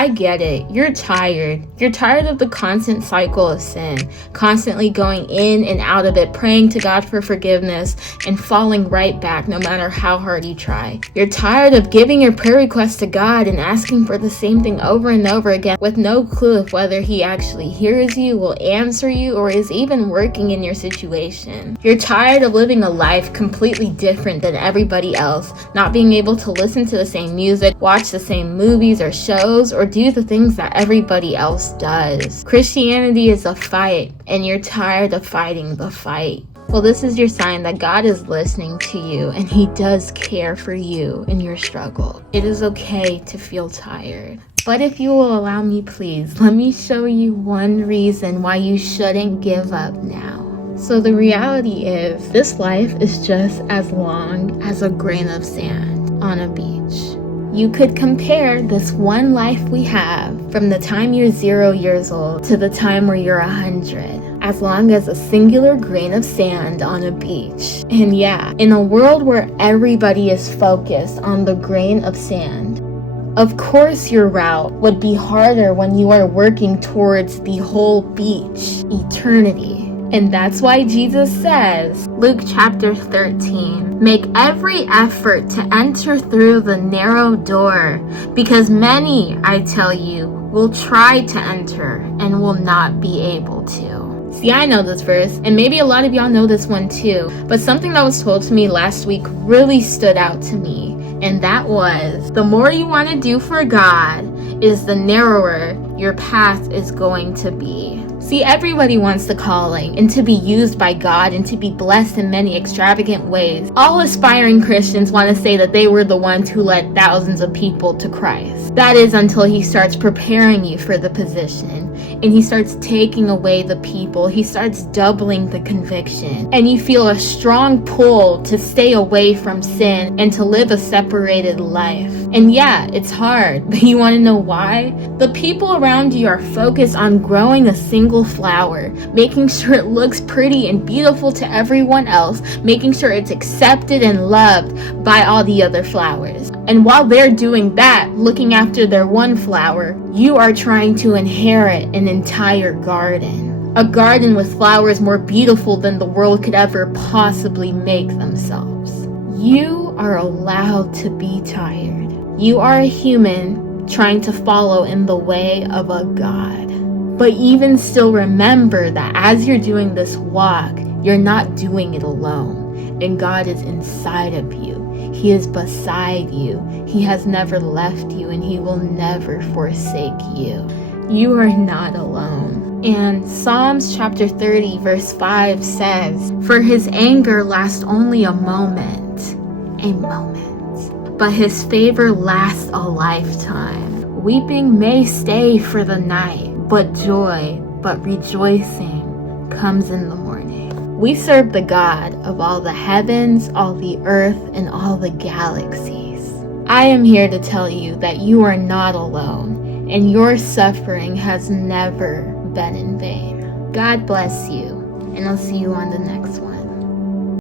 I get it. You're tired. You're tired of the constant cycle of sin, constantly going in and out of it, praying to God for forgiveness and falling right back no matter how hard you try. You're tired of giving your prayer requests to God and asking for the same thing over and over again with no clue of whether He actually hears you, will answer you, or is even working in your situation. You're tired of living a life completely different than everybody else, not being able to listen to the same music, watch the same movies or shows, or do the things that everybody else does. Christianity is a fight, and you're tired of fighting the fight. Well, this is your sign that God is listening to you, and He does care for you in your struggle. It is okay to feel tired. But if you will allow me, please, let me show you one reason why you shouldn't give up now. So the reality is, this life is just as long as a grain of sand on a beach. You could compare this one life we have from the time you're 0 years old to the time where you're 100, as long as a singular grain of sand on a beach. And yeah, in a world where everybody is focused on the grain of sand, of course your route would be harder when you are working towards the whole beach, eternity. And that's why Jesus says, Luke chapter 13, make every effort to enter through the narrow door, because many, I tell you, will try to enter and will not be able to. See, I know this verse, and maybe a lot of y'all know this one too, but something that was told to me last week really stood out to me, and that was, the more you want to do for God is the narrower your path is going to be. See, everybody wants the calling and to be used by God and to be blessed in many extravagant ways. All aspiring Christians want to say that they were the ones who led thousands of people to Christ. That is until He starts preparing you for the position and He starts taking away the people. He starts doubling the conviction, and you feel a strong pull to stay away from sin and to live a separated life. And yeah, it's hard, but you want to know why? The people around you are focused on growing a single flower, making sure it looks pretty and beautiful to everyone else, making sure it's accepted and loved by all the other flowers. And while they're doing that, looking after their one flower, you are trying to inherit an entire garden. A garden with flowers more beautiful than the world could ever possibly make themselves. You are allowed to be tired. You are a human trying to follow in the way of a God. But even still, remember that as you're doing this walk, you're not doing it alone. And God is inside of you. He is beside you. He has never left you, and He will never forsake you. You are not alone. And Psalms chapter 30 verse 5 says, for His anger lasts only a moment, but His favor lasts a lifetime. Weeping may stay for the night, but rejoicing comes in the morning. We serve the God of all the heavens, all the earth, and all the galaxies. I am here to tell you that you are not alone, and your suffering has never been in vain. God bless you, and I'll see you on the next one.